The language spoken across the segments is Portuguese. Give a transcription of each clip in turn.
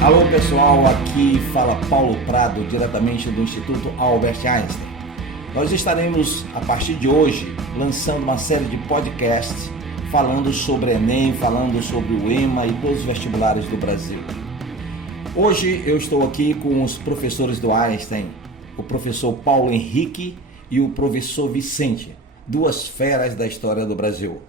Alô pessoal, aqui fala Paulo Prado, diretamente do Instituto Albert Einstein. Nós estaremos, a partir de hoje, lançando uma série de podcasts falando sobre Enem, falando sobre o EMA e todos os vestibulares do Brasil. Hoje eu estou aqui com os professores do Einstein, o professor Paulo Henrique e o professor Vicente, duas feras da história do Brasil.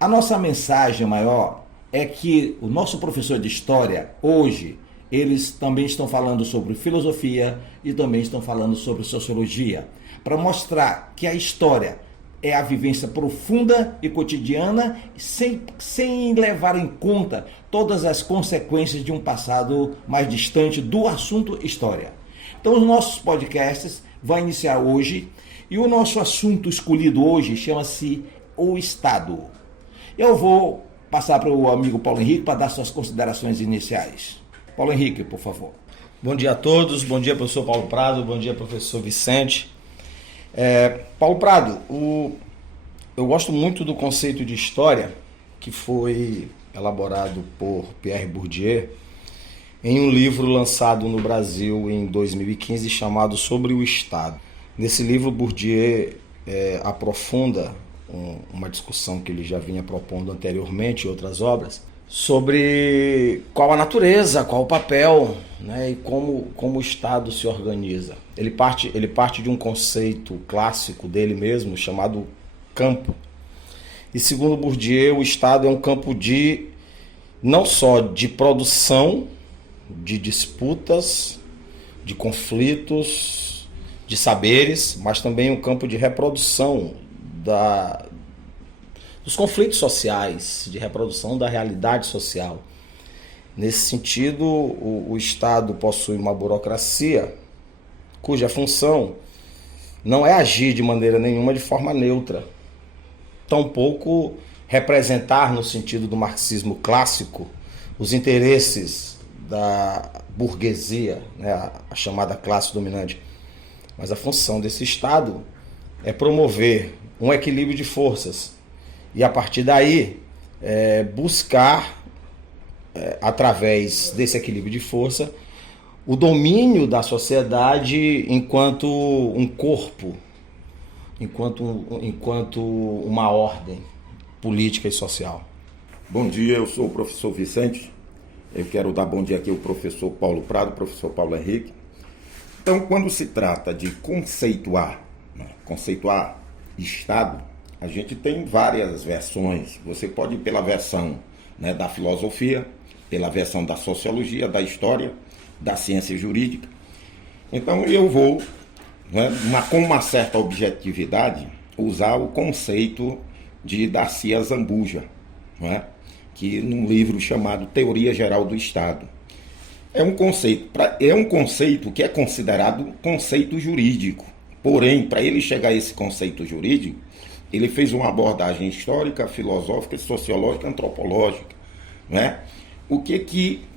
A nossa mensagem maior é que o nosso professor de história, hoje, eles também estão falando sobre filosofia e também estão falando sobre sociologia, para mostrar que a história é a vivência profunda e cotidiana, sem levar em conta todas as consequências de um passado mais distante do assunto história. Então, os nossos podcasts vão iniciar hoje e o nosso assunto escolhido hoje chama-se o Estado. Eu vou passar para o amigo Paulo Henrique para dar suas considerações iniciais. Paulo Henrique, por favor. Bom dia a todos, bom dia professor Paulo Prado, bom dia professor Vicente. Paulo Prado, eu gosto muito do conceito de história que foi elaborado por Pierre Bourdieu em um livro lançado no Brasil em 2015 chamado Sobre o Estado. Nesse livro, Bourdieu aprofunda uma discussão que ele já vinha propondo anteriormente em outras obras, sobre qual a natureza, qual o papel, né, e como o Estado se organiza. Ele parte de um conceito clássico dele mesmo, chamado campo. E segundo Bourdieu, o Estado é um campo não só de produção, de disputas, de conflitos, de saberes, mas também um campo de reprodução dos conflitos sociais, de reprodução da realidade social. Nesse sentido, o Estado possui uma burocracia cuja função não é agir de maneira nenhuma de forma neutra, tampouco representar, no sentido do marxismo clássico, os interesses da burguesia, né, a chamada classe dominante. Mas a função desse Estado é promover um equilíbrio de forças e, a partir daí, buscar, através desse equilíbrio de força, o domínio da sociedade enquanto um corpo, enquanto uma ordem política e social. Bom dia, eu sou o professor Vicente. Eu quero dar bom dia aqui ao professor Paulo Prado, professor Paulo Henrique. Então, quando se trata de conceituar Estado, a gente tem várias versões. Você pode ir pela versão, né, da filosofia, pela versão da sociologia, da história, da ciência jurídica. Então eu vou, né, com uma certa objetividade, usar o conceito de Darcy Azambuja, né, que num livro chamado Teoria Geral do Estado. É um conceito que é considerado conceito jurídico. Porém, para ele chegar a esse conceito jurídico, ele fez uma abordagem histórica, filosófica, sociológica, antropológica, né?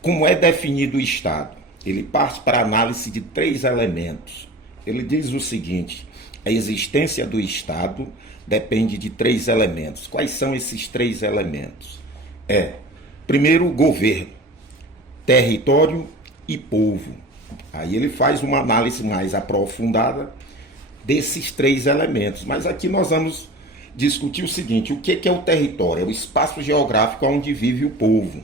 Como é definido o Estado? Ele parte para a análise de 3 elementos. Ele diz o seguinte: a existência do Estado depende de 3 elementos. Quais são esses 3 elementos? Primeiro, governo, território e povo. Aí ele faz uma análise mais aprofundada desses 3 elementos. Mas aqui nós vamos discutir o seguinte: o que é o território? É o espaço geográfico onde vive o povo.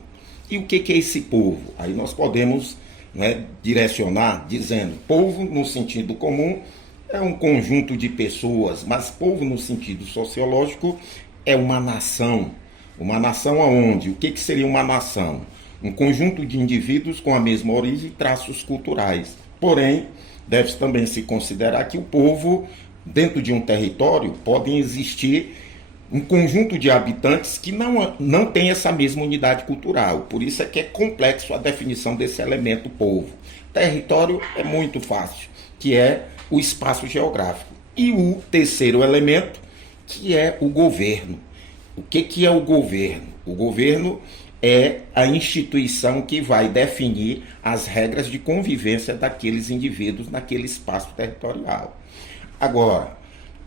E o que é esse povo? Aí nós podemos, né, direcionar dizendo: povo, no sentido comum, é um conjunto de pessoas, mas povo, no sentido sociológico, é uma nação. Uma nação aonde? O que seria uma nação? Um conjunto de indivíduos com a mesma origem e traços culturais. Porém, deve-se também se considerar que o povo, dentro de um território, podem existir um conjunto de habitantes que não tem essa mesma unidade cultural. Por isso é que é complexo a definição desse elemento povo. Território é muito fácil, que é o espaço geográfico. E o terceiro elemento, que é o governo. O que é o governo? O governo é a instituição que vai definir as regras de convivência daqueles indivíduos naquele espaço territorial. Agora,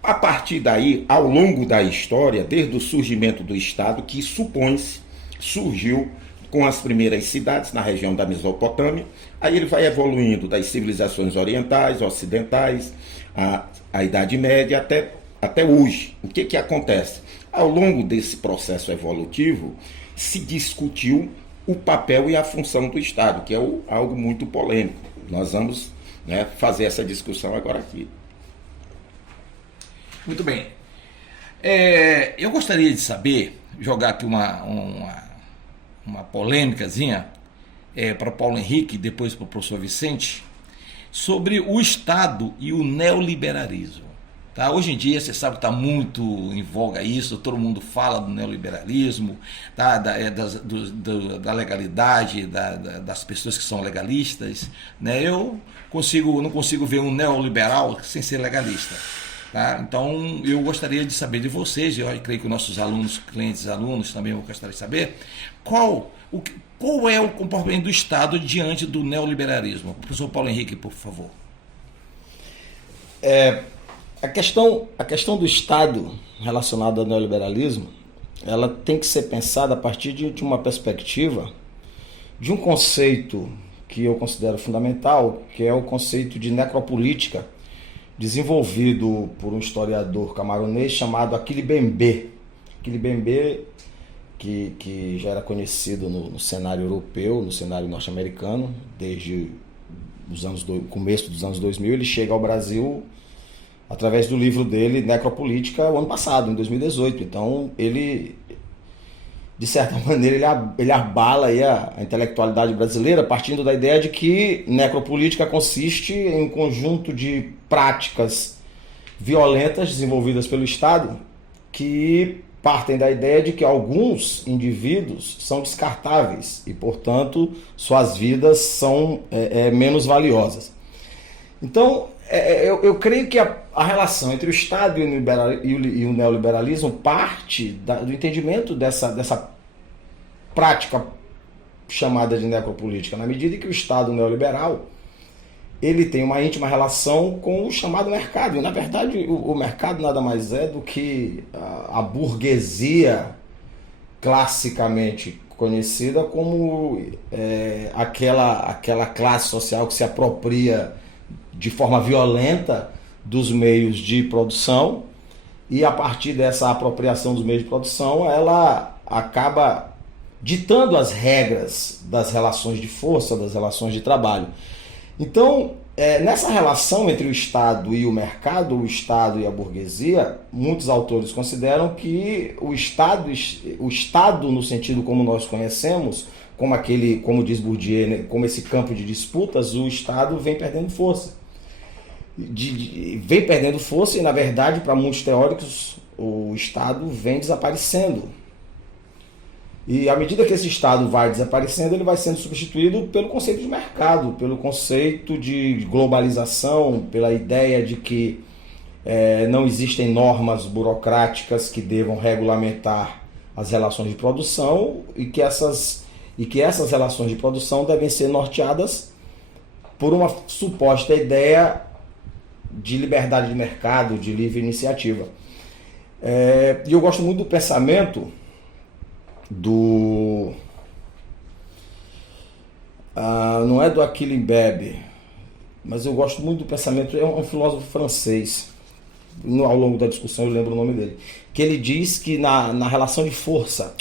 a partir daí, ao longo da história, desde o surgimento do Estado, que supõe-se, surgiu com as primeiras cidades na região da Mesopotâmia. Aí ele vai evoluindo das civilizações orientais, ocidentais, a Idade Média até hoje. O que acontece? Ao longo desse processo evolutivo, se discutiu o papel e a função do Estado, que é algo muito polêmico. Nós vamos, né, fazer essa discussão agora aqui. Muito bem. Eu gostaria de saber, jogar aqui uma polêmicazinha para Paulo Henrique e depois para o professor Vicente, sobre o Estado e o neoliberalismo. Tá? Hoje em dia, você sabe que está muito em voga isso, todo mundo fala do neoliberalismo, tá? Da legalidade, das pessoas que são legalistas. Né? Eu não consigo ver um neoliberal sem ser legalista. Tá? Então, eu gostaria de saber de vocês, e eu creio que nossos alunos, clientes alunos também vão gostar de saber, qual é o comportamento do Estado diante do neoliberalismo. Professor Paulo Henrique, por favor. A questão do Estado relacionada ao neoliberalismo, ela tem que ser pensada a partir de uma perspectiva, de um conceito que eu considero fundamental, que é o conceito de necropolítica, desenvolvido por um historiador camaronês chamado Achille Mbembe. Achille Mbembe, que já era conhecido no cenário europeu, no cenário norte-americano, desde o começo dos anos 2000, ele chega ao Brasil através do livro dele, Necropolítica, o ano passado, em 2018. Então, ele, de certa maneira, ele abala aí a intelectualidade brasileira, partindo da ideia de que necropolítica consiste em um conjunto de práticas violentas desenvolvidas pelo Estado que partem da ideia de que alguns indivíduos são descartáveis e, portanto, suas vidas são menos valiosas. Então, eu creio que a relação entre o Estado e o neoliberalismo parte do entendimento dessa prática chamada de necropolítica, na medida em que o Estado neoliberal ele tem uma íntima relação com o chamado mercado. E, na verdade, o mercado nada mais é do que a burguesia classicamente conhecida como aquela classe social que se apropria de forma violenta dos meios de produção, e a partir dessa apropriação dos meios de produção, ela acaba ditando as regras das relações de força, das relações de trabalho. Então, nessa relação entre o Estado e o mercado, o Estado e a burguesia, muitos autores consideram que o Estado no sentido como nós conhecemos, como diz Bourdieu, né, como esse campo de disputas, o Estado vem perdendo força. Vem perdendo força e, na verdade, para muitos teóricos, o Estado vem desaparecendo. E à medida que esse Estado vai desaparecendo, ele vai sendo substituído pelo conceito de mercado, pelo conceito de globalização, pela ideia de que não existem normas burocráticas que devam regulamentar as relações de produção e que essas relações de produção devem ser norteadas por uma suposta ideia de liberdade de mercado, de livre iniciativa. E eu gosto muito do pensamento não é do Achille Mbembe, mas eu gosto muito do pensamento, é um filósofo francês, ao longo da discussão eu lembro o nome dele, que ele diz que na relação de força,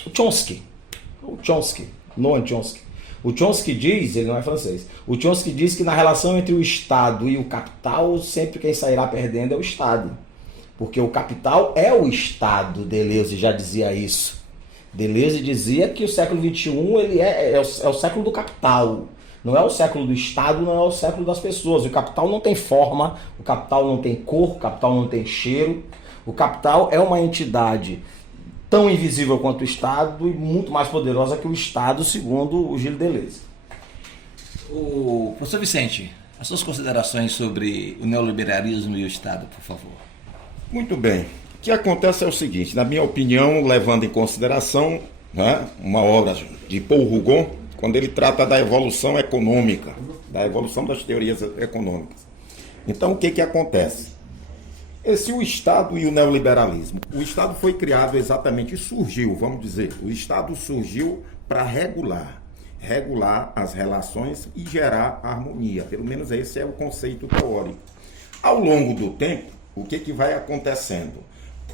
Noam Chomsky, o Chomsky diz, ele não é francês, o Chomsky diz que na relação entre o Estado e o capital, sempre quem sairá perdendo é o Estado, porque o capital é o Estado. Deleuze já dizia isso. Deleuze dizia que o século XXI ele é o século do capital, não é o século do Estado, não é o século das pessoas. O capital não tem forma, o capital não tem cor, o capital não tem cheiro. O capital é uma entidade tão invisível quanto o Estado e muito mais poderosa que o Estado, segundo o Gilles Deleuze. O professor Vicente, as suas considerações sobre o neoliberalismo e o Estado, por favor. Muito bem. O que acontece é o seguinte, na minha opinião, levando em consideração, né, uma obra de Paul Rougon, quando ele trata da evolução econômica, da evolução das teorias econômicas. Então, o que acontece? Esse o Estado e o neoliberalismo. O Estado foi criado exatamente, surgiu, vamos dizer, o Estado surgiu para regular as relações e gerar harmonia. Pelo menos esse é o conceito teórico. Ao longo do tempo, o que vai acontecendo?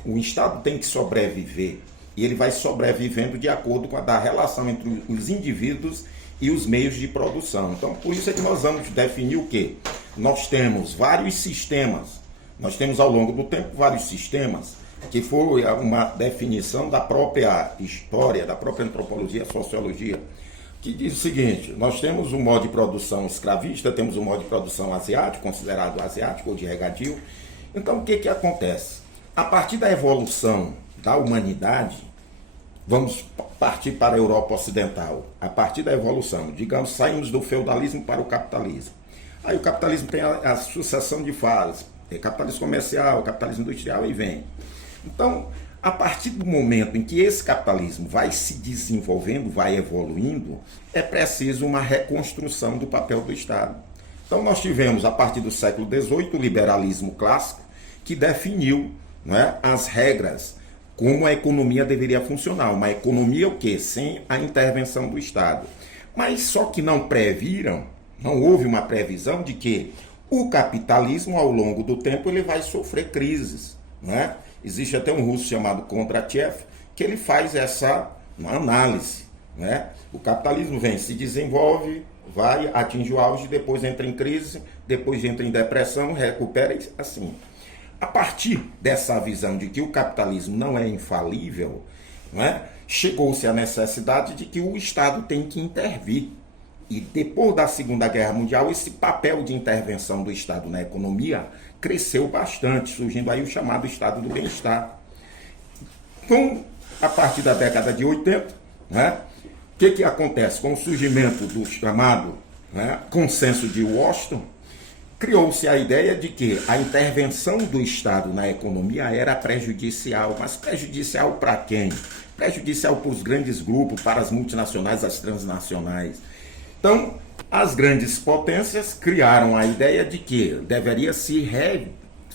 O Estado tem que sobreviver e ele vai sobrevivendo de acordo com a relação entre os indivíduos e os meios de produção. Então, por isso é que nós vamos definir o quê? Nós temos vários sistemas. Nós temos ao longo do tempo vários sistemas, que foi uma definição da própria história, da própria antropologia, sociologia, que diz o seguinte: nós temos um modo de produção escravista, temos um modo de produção asiático, considerado asiático ou de regadio. Então, o que acontece? A partir da evolução da humanidade, vamos partir para a Europa Ocidental. A partir da evolução, digamos, saímos do feudalismo para o capitalismo. Aí o capitalismo tem a sucessão de fases. Tem capitalismo comercial, capitalismo industrial, e vem. Então, a partir do momento em que esse capitalismo vai se desenvolvendo, vai evoluindo, é preciso uma reconstrução do papel do Estado. Então, nós tivemos, a partir do século XVIII, o liberalismo clássico, que definiu, né, as regras, como a economia deveria funcionar. Uma economia o quê? Sem a intervenção do Estado. Mas só que não previram, não houve uma previsão de que o capitalismo, ao longo do tempo, ele vai sofrer crises, né? Existe até um russo chamado Kondratiev, que ele faz essa análise, né? O capitalismo vem, se desenvolve, vai, atinge o auge, depois entra em crise, depois entra em depressão, recupera, assim. A partir dessa visão de que o capitalismo não é infalível, né, chegou-se à necessidade de que o Estado tem que intervir. E depois da Segunda Guerra Mundial, esse papel de intervenção do Estado na economia cresceu bastante, surgindo aí o chamado Estado do Bem-Estar. A partir da década de 80, né, o que acontece? Com o surgimento do chamado, né, consenso de Washington, criou-se a ideia de que a intervenção do Estado na economia era prejudicial. Mas prejudicial para quem? Prejudicial para os grandes grupos, para as multinacionais, as transnacionais. Então, as grandes potências criaram a ideia de que deveria se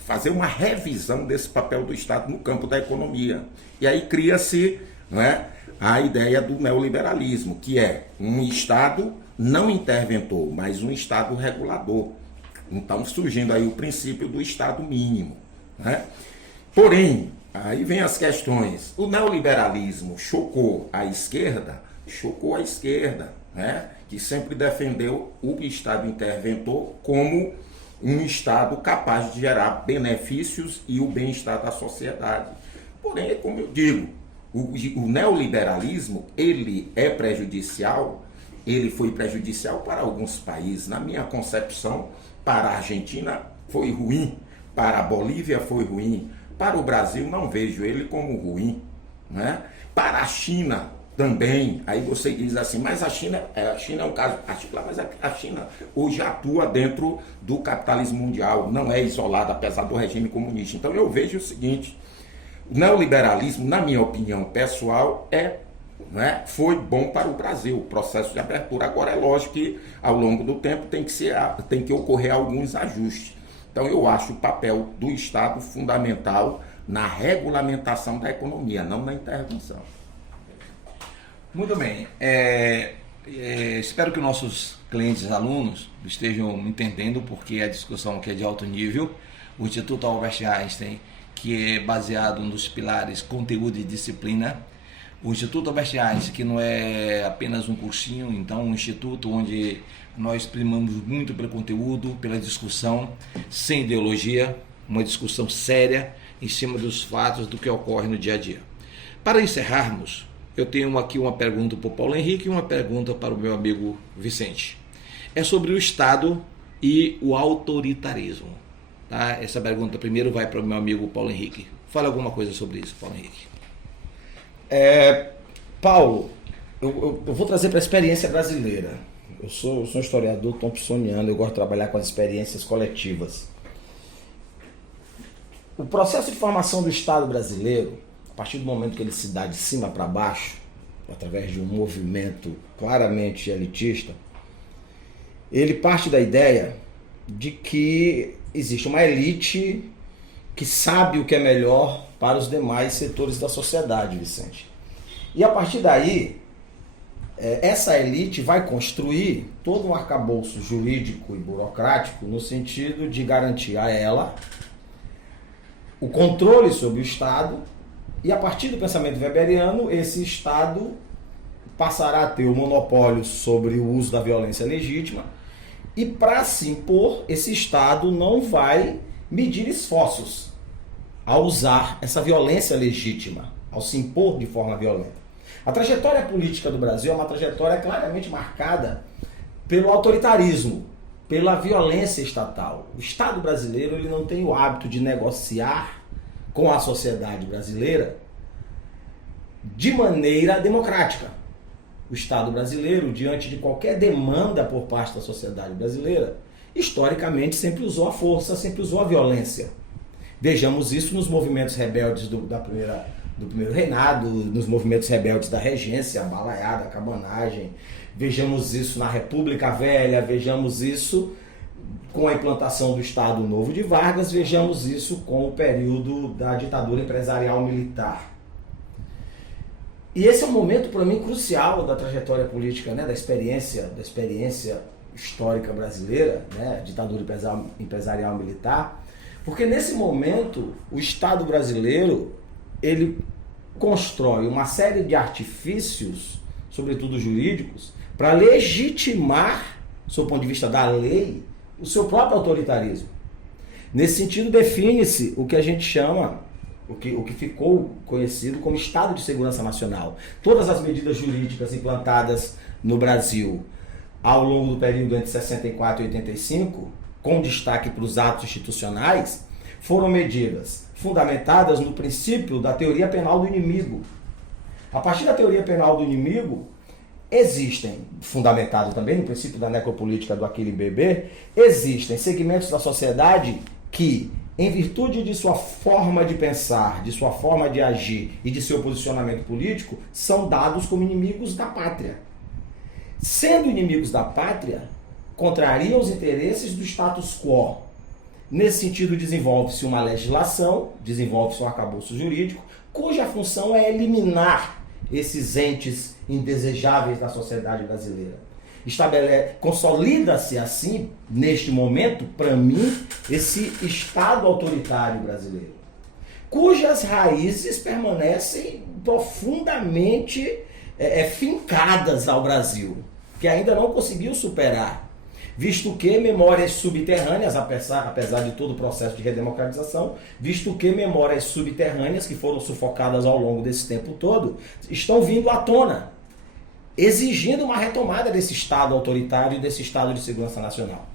fazer uma revisão desse papel do Estado no campo da economia. E aí cria-se, né, a ideia do neoliberalismo, que é um Estado não interventor, mas um Estado regulador. Então, surgindo aí o princípio do Estado mínimo, né? Porém, aí vem as questões. O neoliberalismo chocou a esquerda, né? Que sempre defendeu o Estado interventor como um Estado capaz de gerar benefícios e o bem-estar da sociedade. Porém, como eu digo, o neoliberalismo, ele é prejudicial, ele foi prejudicial para alguns países. Na minha concepção, para a Argentina foi ruim, para a Bolívia foi ruim, para o Brasil não vejo ele como ruim, né? Para a China também, aí você diz assim, mas a China é um caso particular, mas a China hoje atua dentro do capitalismo mundial, não é isolada, apesar do regime comunista. Então eu vejo o seguinte: o neoliberalismo, na minha opinião pessoal, né, foi bom para o Brasil, o processo de abertura. Agora é lógico que ao longo do tempo tem que ocorrer alguns ajustes. Então eu acho o papel do Estado fundamental na regulamentação da economia, não na intervenção. Muito bem. Espero que nossos clientes e alunos estejam entendendo, porque a discussão aqui é de alto nível. O Instituto Albert Einstein, que é baseado nos pilares conteúdo e disciplina. O Instituto Albert Einstein, que não é apenas um cursinho, então um instituto onde nós primamos muito pelo conteúdo, pela discussão, sem ideologia, uma discussão séria em cima dos fatos do que ocorre no dia a dia. Para encerrarmos, eu tenho aqui uma pergunta para o Paulo Henrique e uma pergunta para o meu amigo Vicente. É sobre o Estado e o autoritarismo. Tá? Essa pergunta primeiro vai para o meu amigo Paulo Henrique. Fala alguma coisa sobre isso, Paulo Henrique. Paulo, eu vou trazer para a experiência brasileira. Eu sou um historiador thompsoniano, eu gosto de trabalhar com as experiências coletivas. O processo de formação do Estado brasileiro, a partir do momento que ele se dá de cima para baixo, através de um movimento claramente elitista, ele parte da ideia de que existe uma elite que sabe o que é melhor para os demais setores da sociedade, Vicente. E a partir daí, essa elite vai construir todo um arcabouço jurídico e burocrático no sentido de garantir a ela o controle sobre o Estado, e a partir do pensamento weberiano, esse Estado passará a ter o monopólio sobre o uso da violência legítima, e para se impor, esse Estado não vai medir esforços ao usar essa violência legítima, ao se impor de forma violenta. A trajetória política do Brasil é uma trajetória claramente marcada pelo autoritarismo, pela violência estatal. O Estado brasileiro ele não tem o hábito de negociar com a sociedade brasileira de maneira democrática. O Estado brasileiro, diante de qualquer demanda por parte da sociedade brasileira, historicamente sempre usou a força, sempre usou a violência. Vejamos isso nos movimentos rebeldes do primeiro reinado, nos movimentos rebeldes da regência, a balaiada, a cabanagem. Vejamos isso na República Velha, vejamos isso com a implantação do Estado Novo de Vargas, vejamos isso com o período da ditadura empresarial militar. E esse é um momento, para mim, crucial da trajetória política, né, da experiência histórica brasileira, né, ditadura empresarial militar, porque nesse momento o Estado brasileiro ele constrói uma série de artifícios, sobretudo jurídicos, para legitimar, do ponto de vista da lei, o seu próprio autoritarismo. Nesse sentido, define-se o que a gente chama, o que ficou conhecido como Estado de Segurança Nacional. Todas as medidas jurídicas implantadas no Brasil ao longo do período entre 64 e 85, com destaque para os atos institucionais, foram medidas fundamentadas no princípio da teoria penal do inimigo. A partir da teoria penal do inimigo, existem, fundamentado também no princípio da necropolítica do Achille Mbembe, existem segmentos da sociedade que, em virtude de sua forma de pensar, de sua forma de agir e de seu posicionamento político, são dados como inimigos da pátria. Sendo inimigos da pátria, contrariam os interesses do status quo. Nesse sentido, desenvolve-se uma legislação, desenvolve-se um arcabouço jurídico, cuja função é eliminar esses entes indesejáveis da sociedade brasileira. Consolida-se assim, neste momento, para mim, esse Estado autoritário brasileiro, cujas raízes permanecem profundamente fincadas ao Brasil, que ainda não conseguiu superar, visto que memórias subterrâneas, apesar de todo o processo de redemocratização, visto que memórias subterrâneas que foram sufocadas ao longo desse tempo todo, estão vindo à tona, exigindo uma retomada desse Estado autoritário e desse Estado de Segurança Nacional.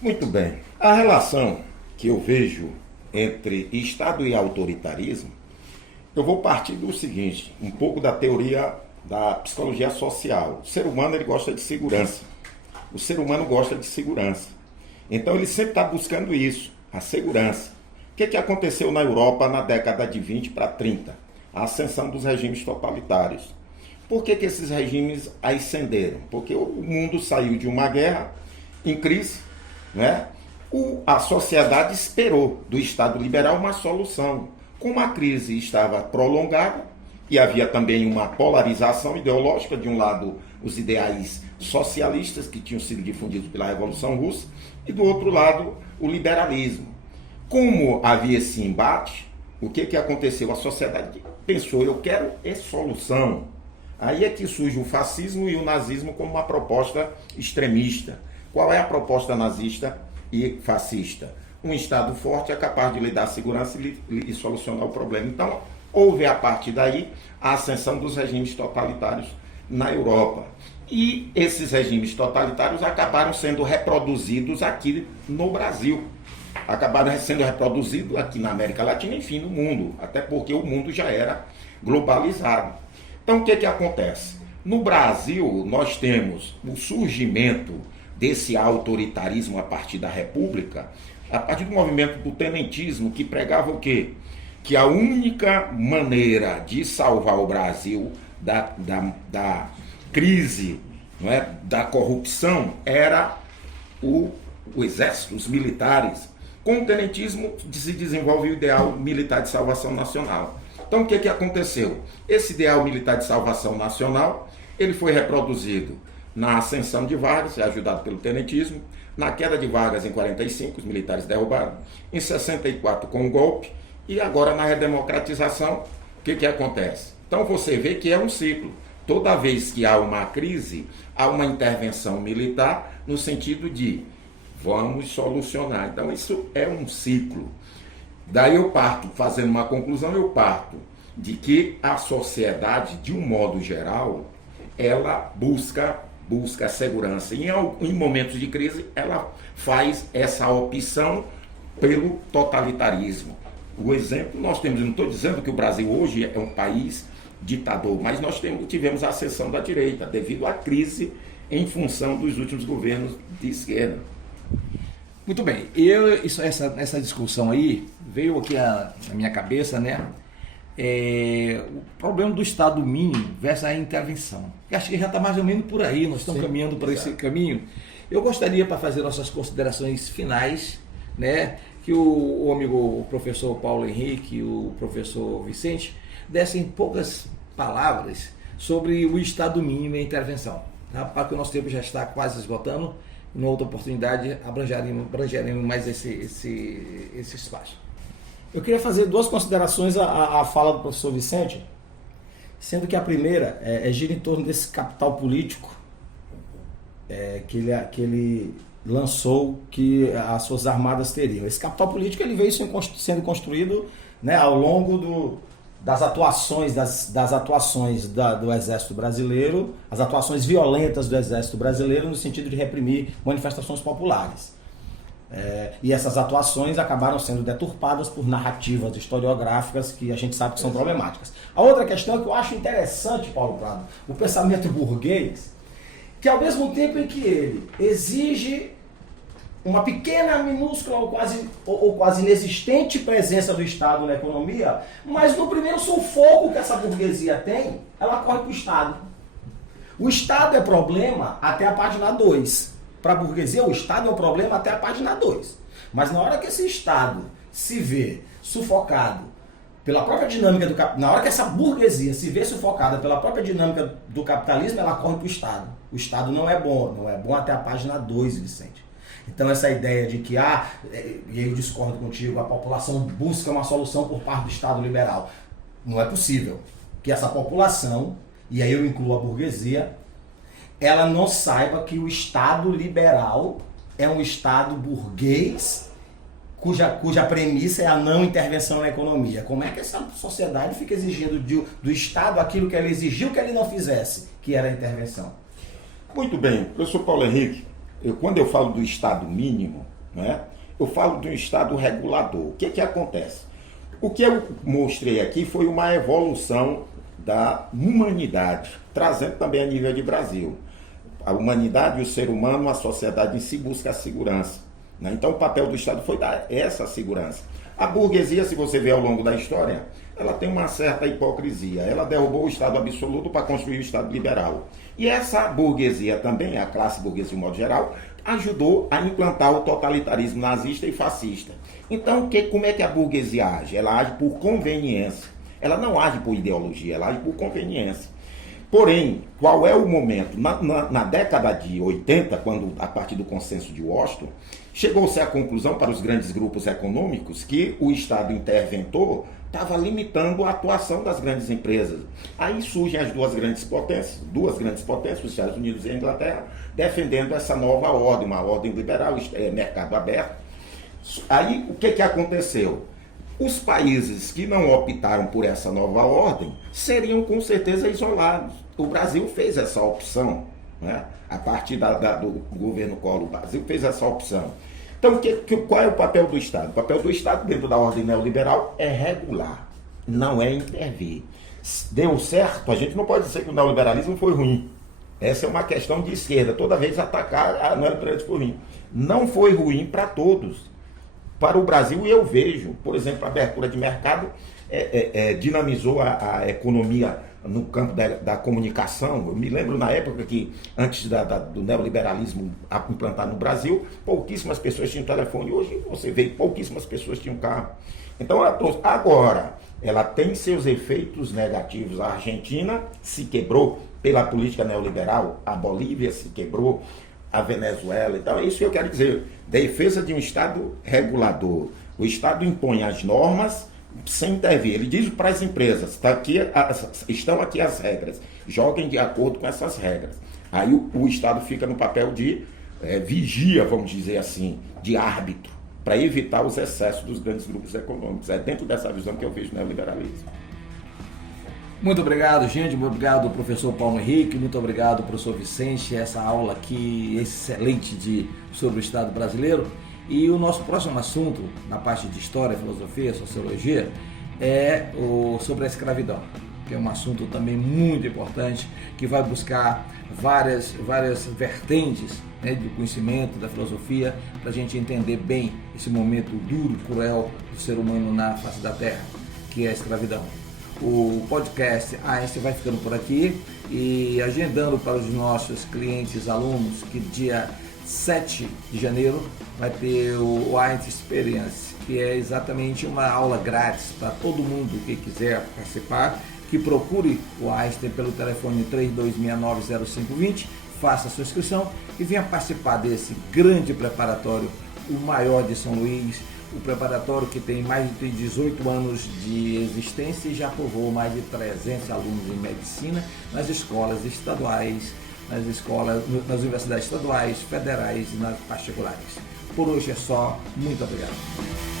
Muito bem. A relação que eu vejo entre Estado e autoritarismo, eu vou partir do seguinte, um pouco da teoria da psicologia social. O ser humano ele gosta de segurança. O ser humano gosta de segurança. Então ele sempre está buscando isso, a segurança. O que aconteceu na Europa na década de 20 para 30? A ascensão dos regimes totalitários. Por que esses regimes ascenderam? Porque o mundo saiu de uma guerra em crise, né? A sociedade esperou do Estado liberal uma solução. Como a crise estava prolongada e havia também uma polarização ideológica, de um lado os ideais socialistas que tinham sido difundidos pela Revolução Russa e do outro lado o liberalismo. Como havia esse embate, o que aconteceu? A sociedade pensou, eu quero solução. Aí é que surge o fascismo e o nazismo como uma proposta extremista. Qual é a proposta nazista e fascista? Um Estado forte é capaz de lhe dar segurança e solucionar o problema. Então, houve a partir daí a ascensão dos regimes totalitários na Europa. E esses regimes totalitários acabaram sendo reproduzidos aqui no Brasil. Acabaram sendo reproduzidos aqui na América Latina, enfim, no mundo. Até porque o mundo já era globalizado. Então, o que acontece? No Brasil, nós temos o surgimento desse autoritarismo a partir da República, a partir do movimento do tenentismo, que pregava o quê? Que a única maneira de salvar o Brasil da crise, não é, da corrupção, era o exército, os militares. Com o tenentismo se desenvolve o ideal militar de salvação nacional. Então o que aconteceu? Esse ideal militar de salvação nacional, ele foi reproduzido na ascensão de Vargas, ajudado pelo tenentismo, na queda de Vargas em 45, os militares derrubaram, em 64 com o golpe, e agora na redemocratização, o que acontece? Então você vê que é um ciclo. Toda vez que há uma crise, há uma intervenção militar no sentido de vamos solucionar. Então isso é um ciclo. Daí eu parto, fazendo uma conclusão, eu parto de que a sociedade, de um modo geral, ela busca segurança. E em momentos de crise, ela faz essa opção pelo totalitarismo. O exemplo nós temos, eu não estou dizendo que o Brasil hoje é um país ditador, mas nós tivemos a ascensão da direita, devido à crise em função dos últimos governos de esquerda. Muito bem, essa discussão aí veio aqui na minha cabeça, né? O problema do Estado mínimo versus a intervenção. Eu acho que já está mais ou menos por aí, nós estamos caminhando por esse caminho. Eu gostaria, para fazer nossas considerações finais, né, que o amigo o professor Paulo Henrique e o professor Vicente dessem poucas palavras sobre o Estado mínimo e a intervenção, tá? Para que o nosso tempo já está quase esgotando, em outra oportunidade abrangeremos mais esse espaço. Eu queria fazer duas considerações à fala do professor Vicente, sendo que a primeira gira em torno desse capital político que ele lançou, que as Forças Armadas teriam. Esse capital político ele veio sendo construído, né, ao longo das atuações do Exército Brasileiro, as atuações violentas do Exército Brasileiro no sentido de reprimir manifestações populares. E essas atuações acabaram sendo deturpadas por narrativas historiográficas que a gente sabe que são problemáticas. A outra questão que eu acho interessante, Paulo Prado, o pensamento burguês, que ao mesmo tempo em que ele exige uma pequena, minúscula ou quase inexistente presença do Estado na economia, mas no primeiro sufoco que essa burguesia tem, ela corre para o Estado. O Estado é problema até a página 2. Para a burguesia, o Estado é um problema até a página 2. Mas na hora que esse Estado se vê sufocado pela própria dinâmica do capitalismo, na hora que essa burguesia se vê sufocada pela própria dinâmica do capitalismo, ela corre para o Estado. O Estado não é bom até a página 2, Vicente. Então essa ideia de que, e eu discordo contigo, a população busca uma solução por parte do Estado liberal. Não é possível que essa população, e aí eu incluo a burguesia, ela não saiba que o Estado liberal é um Estado burguês cuja premissa é a não intervenção na economia. Como é que essa sociedade fica exigindo do Estado aquilo que ela exigiu que ele não fizesse, que era a intervenção? Muito bem, professor Paulo Henrique, quando eu falo do Estado mínimo, né, eu falo de um Estado regulador. O que acontece? O que eu mostrei aqui foi uma evolução da humanidade, trazendo também a nível de Brasil. A humanidade, o ser humano, a sociedade em si busca a segurança, né? Então o papel do Estado foi dar essa segurança. A burguesia, se você vê ao longo da história, ela tem uma certa hipocrisia. Ela derrubou o Estado absoluto para construir o Estado liberal. E essa burguesia também, a classe burguesa de modo geral, ajudou a implantar o totalitarismo nazista e fascista. Então, como é que a burguesia age? Ela age por conveniência. Ela não age por ideologia, ela age por conveniência. Porém, qual é o momento? Na década de 80, quando, a partir do consenso de Washington, chegou-se à conclusão para os grandes grupos econômicos que o Estado interventor estava limitando a atuação das grandes empresas. Aí surgem as duas grandes potências, os Estados Unidos e a Inglaterra, defendendo essa nova ordem, uma ordem liberal, mercado aberto. Aí, o que aconteceu? Os países que não optaram por essa nova ordem seriam com certeza isolados. O Brasil fez essa opção, né? A partir do governo Collor, o Brasil fez essa opção. Então, qual é o papel do Estado? O papel do Estado dentro da ordem neoliberal é regular, não é intervir. Deu certo, a gente não pode dizer que o neoliberalismo foi ruim. Essa é uma questão de esquerda, toda vez atacar a neoliberalismo foi ruim. Não foi ruim para todos. Para o Brasil, eu vejo, por exemplo, a abertura de mercado dinamizou a economia no campo da comunicação. Eu me lembro na época que, antes do neoliberalismo implantar no Brasil, pouquíssimas pessoas tinham telefone. Hoje você vê que pouquíssimas pessoas tinham carro. Então, agora, ela tem seus efeitos negativos. A Argentina se quebrou pela política neoliberal, a Bolívia se quebrou, a Venezuela. Então, é isso que eu quero dizer. Defesa de um Estado regulador. O Estado impõe as normas sem intervir. Ele diz para as empresas, estão aqui as regras, joguem de acordo com essas regras. Aí o Estado fica no papel de vigia, vamos dizer assim, de árbitro, para evitar os excessos dos grandes grupos econômicos. É dentro dessa visão que eu vejo o neoliberalismo. Muito obrigado, gente. Muito obrigado, professor Paulo Henrique. Muito obrigado, professor Vicente. Essa aula aqui excelente sobre o Estado brasileiro. E o nosso próximo assunto, na parte de História, Filosofia, Sociologia, é sobre a escravidão, que é um assunto também muito importante, que vai buscar várias vertentes, né, do conhecimento, da filosofia, para a gente entender bem esse momento duro, cruel do ser humano na face da Terra, que é a escravidão. O podcast Einstein vai ficando por aqui e agendando para os nossos clientes, alunos, que dia 7 de janeiro vai ter o Einstein Experience, que é exatamente uma aula grátis para todo mundo que quiser participar, que procure o Einstein pelo telefone 32690520, faça a sua inscrição e venha participar desse grande preparatório, o maior de São Luís, o preparatório que tem mais de 18 anos de existência e já aprovou mais de 300 alunos em medicina nas escolas estaduais, nas universidades estaduais, federais e nas particulares. Por hoje é só. Muito obrigado.